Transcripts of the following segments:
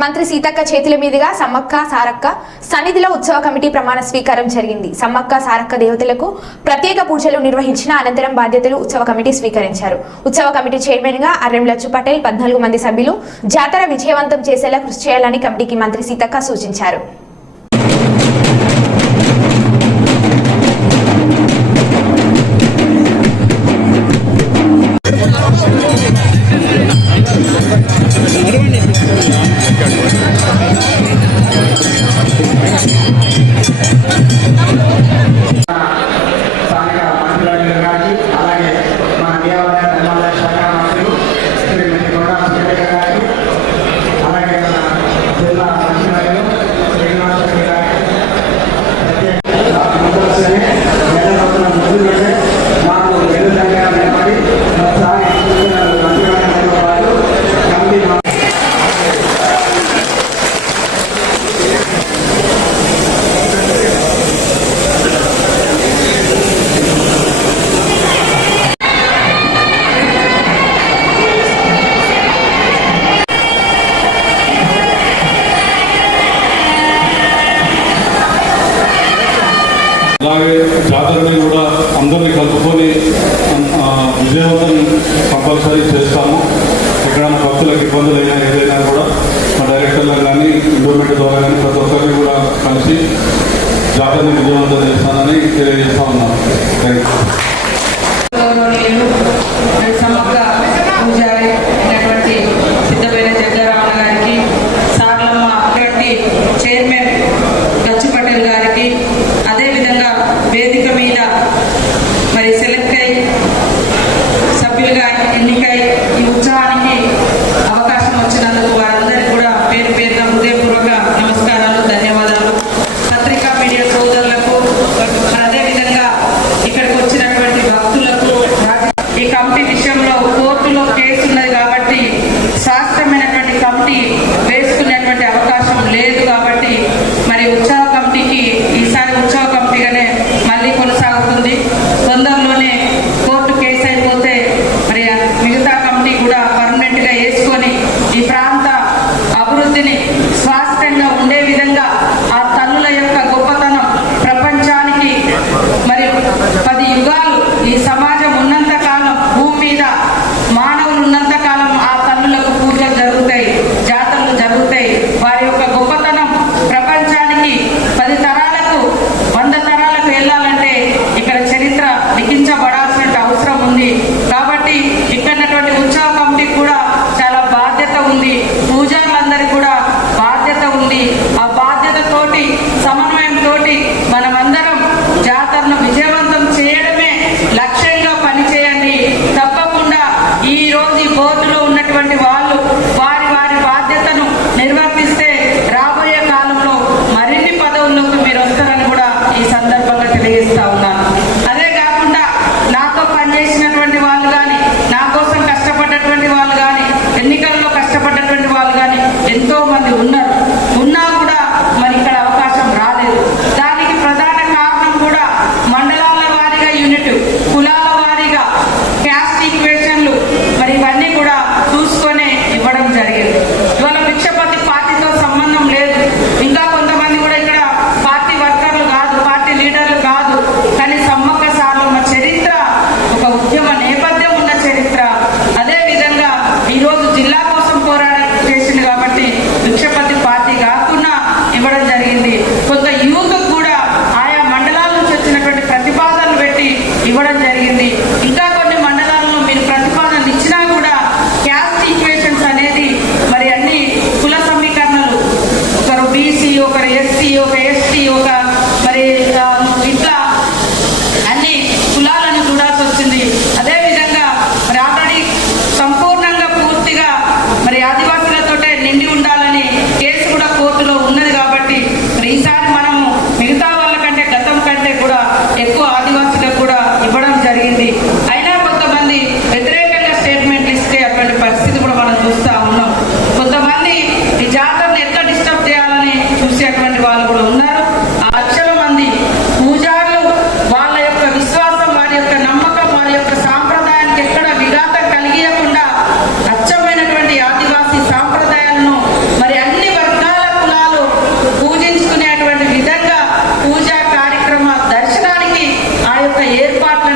మంత్రి సీతక్క చేతుల మీదుగా సమ్మక్క సారక్క సన్నిధిలో ఉత్సవ కమిటీ ప్రమాణ స్వీకారం జరిగింది. సమ్మక్క సారక్క దేవతలకు ప్రత్యేక పూజలు నిర్వహించిన అనంతరం బాధ్యతలు ఉత్సవ కమిటీ స్వీకరించారు. ఉత్సవ కమిటీ చైర్మన్గా అర్రెం లచ్చు పటేల్ పద్నాలుగు మంది సభ్యులు జాతర విజయవంతం చేసేలా కృషి చేయాలని కమిటీకి మంత్రి సీతక్క సూచించారు. అలాగే జాతరని కూడా అందరినీ కలుపుకొని విజయవంతం కంపల్సరీ చేస్తాము. ఎక్కడైనా భక్తులకు ఇబ్బందులు అయినా ఏదైనా కూడా మా డైరెక్టర్లకు కానీ గవర్నమెంట్ ద్వారా కానీ ప్రతి ఒక్కరిని కూడా కలిసి జాతరని విజయవంతం చేస్తానని తెలియజేస్తా ఉన్నాను. థ్యాంక్ యూ It's aprendi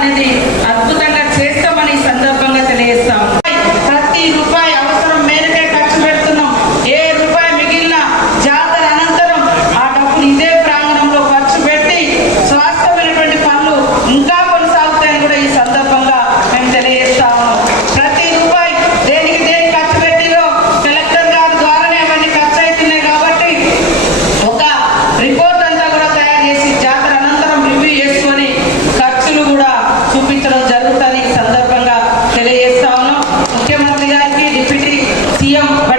అనేది అద్భుతంగా día